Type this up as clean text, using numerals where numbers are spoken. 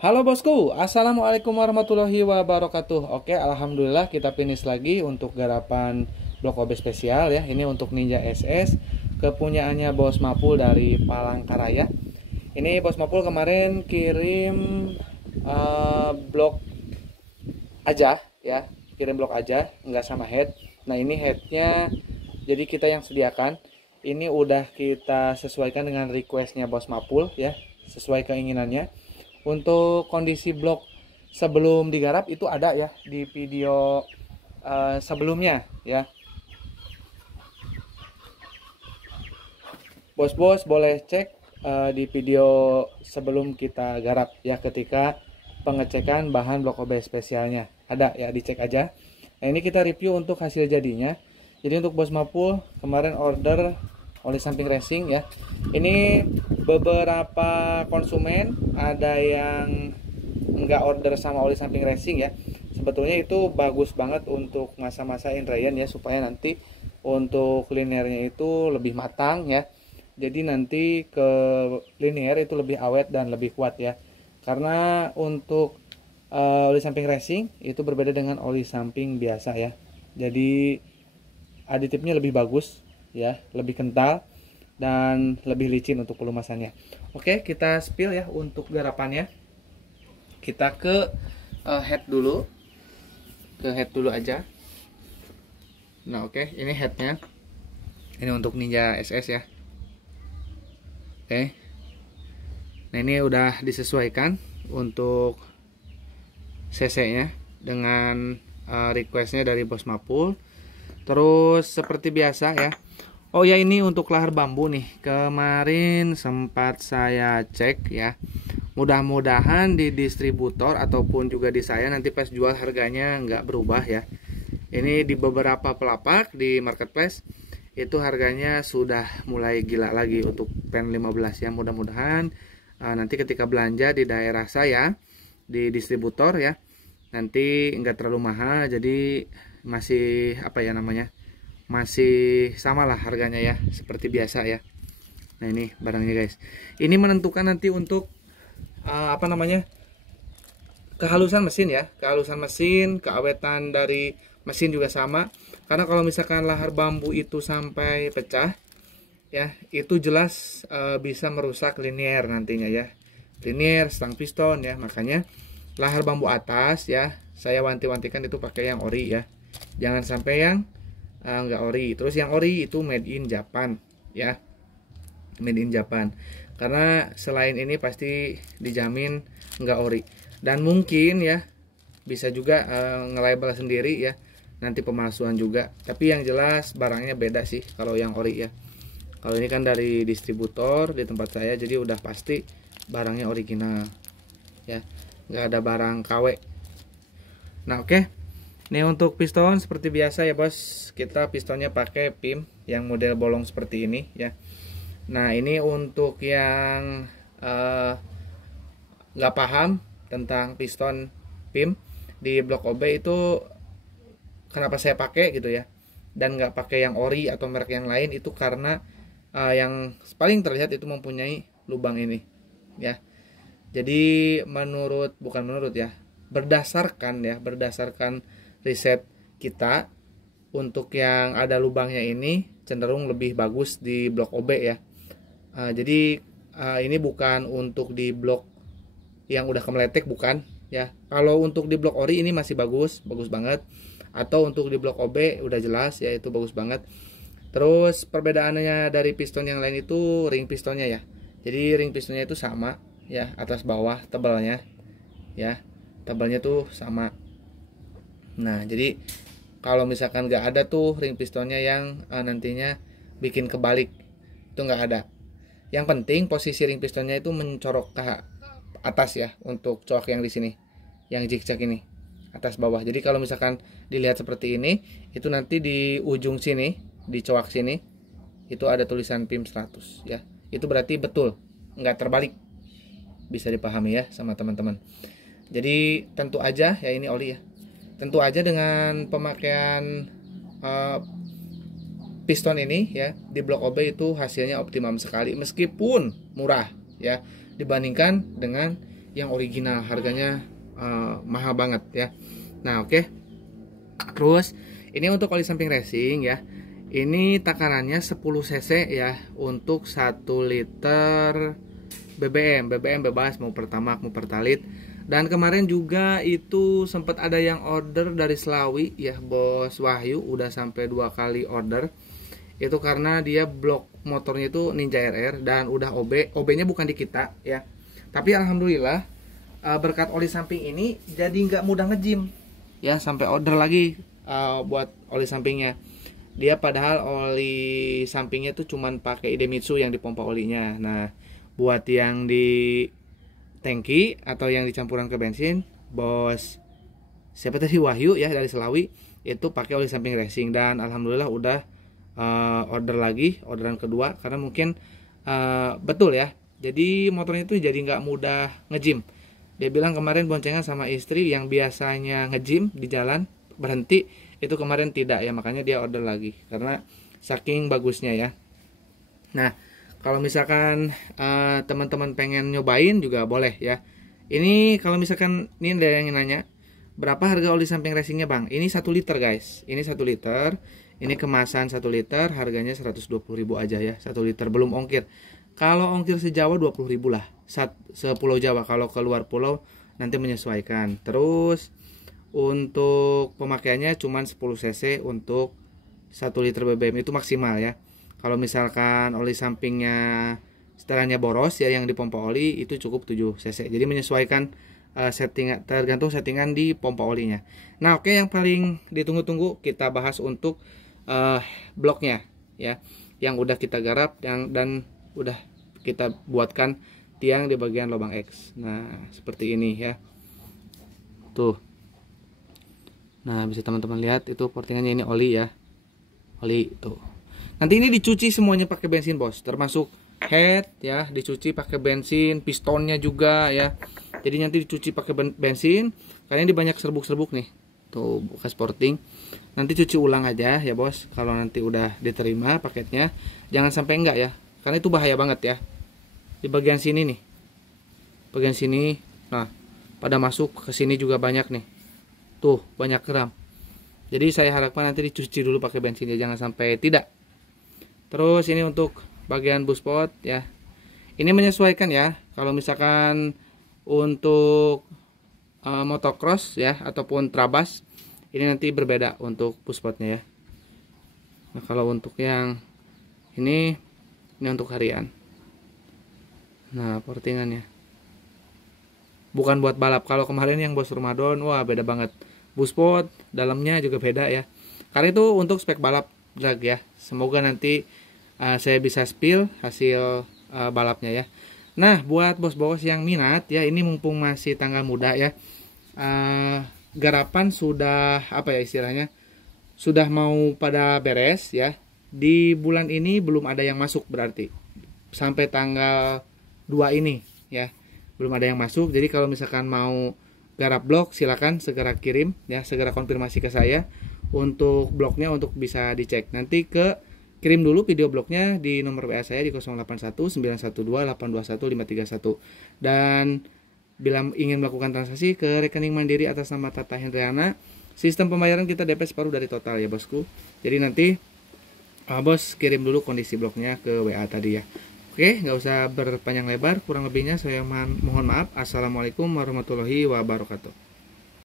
Halo bosku, assalamualaikum warahmatullahi wabarakatuh. Oke, alhamdulillah kita finish lagi untuk garapan blok OB spesial ya. Ini untuk Ninja SS kepunyaannya Bos Mapul dari Palangkaraya. Ini Bos Mapul kemarin kirim blok aja ya, kirim blok aja, nggak sama head. Nah ini headnya, jadi kita yang sediakan. Ini udah kita sesuaikan dengan requestnya Bos Mapul ya, sesuai keinginannya. Untuk kondisi blok sebelum digarap itu ada ya di video sebelumnya ya. Bos-bos boleh cek di video sebelum kita garap ya, ketika pengecekan bahan blok OB spesialnya. Ada ya, dicek aja. Nah ini kita review untuk hasil jadinya. Jadi untuk Bos Mapul kemarin order oli samping racing ya. Ini beberapa konsumen ada yang nggak order sama oli samping racing ya. Sebetulnya itu bagus banget untuk masa-masa indrayan ya, supaya nanti untuk linearnya itu lebih matang ya. Jadi nanti ke linear itu lebih awet dan lebih kuat ya. Karena untuk oli samping racing itu berbeda dengan oli samping biasa ya. Jadi aditifnya lebih bagus ya, lebih kental dan lebih licin untuk pelumasannya. Oke, kita spill ya untuk garapannya. Kita ke head dulu. Ke head dulu aja. Nah, oke, ini headnya. Ini untuk Ninja SS ya. Oke. Nah, ini udah disesuaikan untuk cc-nya dengan requestnya dari Bos Mapul. Terus seperti biasa ya. Oh ya, ini untuk lahar bambu nih, kemarin sempat saya cek ya. Mudah-mudahan di distributor ataupun juga di saya nanti pas jual harganya nggak berubah ya. Ini di beberapa pelapak di marketplace itu harganya sudah mulai gila lagi untuk pen 15 ya. Mudah-mudahan nanti ketika belanja di daerah saya di distributor ya, nanti nggak terlalu mahal, jadi masih apa ya namanya, masih sama lah harganya ya, seperti biasa ya. Nah ini barangnya guys, ini menentukan nanti untuk apa namanya, kehalusan mesin ya, kehalusan mesin, keawetan dari mesin juga sama. Karena kalau misalkan lahar bambu itu sampai pecah ya, itu jelas bisa merusak linear nantinya ya, linear, stang piston ya. Makanya lahar bambu atas ya, saya wanti-wantikan itu pakai yang ori ya, jangan sampai yang nggak ori. Terus yang ori itu made in Japan ya, made in Japan, karena selain ini pasti dijamin nggak ori. Dan mungkin ya bisa juga nge-label sendiri ya, nanti pemalsuan juga. Tapi yang jelas barangnya beda sih kalau yang ori ya. Kalau ini kan dari distributor di tempat saya, jadi udah pasti barangnya original ya, nggak ada barang KW. Nah oke. Ini untuk piston seperti biasa ya bos, kita pistonnya pakai PIM yang model bolong seperti ini ya. Nah ini untuk yang nggak paham tentang piston PIM di blok OB itu, kenapa saya pakai gitu ya, dan nggak pakai yang ori atau merek yang lain, itu karena yang paling terlihat itu mempunyai lubang ini ya. Jadi berdasarkan riset kita, untuk yang ada lubangnya ini cenderung lebih bagus di blok OB ya. Jadi ini bukan untuk di blok yang udah kemeletek, bukan ya. Kalau untuk di blok ori ini masih bagus banget, atau untuk di blok OB udah jelas ya, itu bagus banget. Terus perbedaannya dari piston yang lain itu ring pistonnya ya. Jadi ring pistonnya itu sama ya, atas bawah tebalnya ya, tebalnya tuh sama. Nah jadi kalau misalkan nggak ada tuh ring pistonnya yang nantinya bikin kebalik, itu nggak ada. Yang penting posisi ring pistonnya itu mencorok ke atas ya, untuk coak yang di sini, yang zigzag ini, atas bawah. Jadi kalau misalkan dilihat seperti ini, itu nanti di ujung sini, di coak sini itu ada tulisan PIM 100 ya. Itu berarti betul, nggak terbalik. Bisa dipahami ya sama teman-teman. Jadi tentu aja ya, ini oli ya. Tentu aja dengan pemakaian piston ini ya di blok OB itu hasilnya optimum sekali, meskipun murah ya dibandingkan dengan yang original, harganya mahal banget ya. Nah oke. Terus ini untuk oli samping racing ya, ini takarannya 10 cc ya untuk 1 liter BBM bebas, mau pertamax mau pertalit. Dan kemarin juga itu sempat ada yang order dari Slawi ya, Bos Wahyu, udah sampai 2 kali order. Itu karena dia blok motornya itu Ninja RR dan udah OB-nya bukan di kita ya. Tapi alhamdulillah berkat oli samping ini jadi nggak mudah ngejim ya, sampai order lagi buat oli sampingnya. Dia padahal oli sampingnya tuh cuman pakai Idemitsu yang dipompa olinya. Nah, buat yang di tangki atau yang dicampuran ke bensin, Bos siapa tadi, Wahyu ya dari Selawi, itu pakai oli samping racing. Dan alhamdulillah udah order lagi, orderan kedua, karena mungkin betul ya, jadi motornya itu jadi nggak mudah ngejim. Dia bilang kemarin boncengan sama istri yang biasanya ngejim di jalan berhenti, itu kemarin tidak ya, makanya dia order lagi karena saking bagusnya ya. Nah, kalau misalkan teman-teman pengen nyobain juga boleh ya. Ini kalau misalkan ini ada yang nanya, berapa harga oli samping racingnya bang? Ini 1 liter guys. Ini 1 liter. Ini kemasan 1 liter, harganya 120.000 aja ya. 1 liter belum ongkir. Kalau ongkir se-Jawa 20.000 lah. Sepulau Jawa. Kalau keluar pulau nanti menyesuaikan. Terus untuk pemakaiannya cuma 10 cc untuk 1 liter BBM itu maksimal ya. Kalau misalkan oli sampingnya setelahnya boros ya, yang dipompa oli itu cukup 7 cc. Jadi menyesuaikan tergantung settingan di pompa olinya. Nah oke, yang paling ditunggu-tunggu kita bahas untuk bloknya ya, yang udah kita garap dan udah kita buatkan tiang di bagian lubang X. Nah seperti ini ya, tuh. Nah bisa teman-teman lihat itu portingannya, ini oli ya, oli tuh. Nanti ini dicuci semuanya pakai bensin bos, termasuk head ya, dicuci pakai bensin, pistonnya juga ya. Jadi nanti dicuci pakai bensin, karena ini banyak serbuk-serbuk nih, tuh bekas porting. Nanti cuci ulang aja ya bos, kalau nanti udah diterima paketnya. Jangan sampai enggak ya, karena itu bahaya banget ya. Di bagian sini nih, bagian sini, nah pada masuk ke sini juga banyak nih, tuh banyak keram. Jadi saya harapkan nanti dicuci dulu pakai bensin ya, jangan sampai tidak. Terus ini untuk bagian buspot ya, ini menyesuaikan ya. Kalau misalkan untuk motocross ya ataupun trabas, ini nanti berbeda untuk buspotnya ya. Nah kalau untuk yang ini untuk harian. Nah portingannya bukan buat balap. Kalau kemarin yang bos Ramadan, wah beda banget. Buspot dalamnya juga beda ya, karena itu untuk spek balap drag ya. Semoga nanti saya bisa spill hasil balapnya ya. Nah buat bos-bos yang minat ya, ini mumpung masih tanggal muda ya, garapan sudah apa ya istilahnya, sudah mau pada beres ya. Di bulan ini belum ada yang masuk, berarti sampai tanggal 2 ini ya belum ada yang masuk. Jadi kalau misalkan mau garap blok silakan segera kirim ya, segera konfirmasi ke saya untuk bloknya untuk bisa dicek. Nanti kirim dulu video blognya di nomor WA saya di 081912821531. Dan bila ingin melakukan transaksi ke rekening mandiri atas nama Tata Hendriana, sistem pembayaran kita DP separuh dari total ya bosku. Jadi nanti bos kirim dulu kondisi blognya ke WA tadi ya. Oke, nggak usah berpanjang lebar, kurang lebihnya saya mohon maaf. Assalamualaikum warahmatullahi wabarakatuh.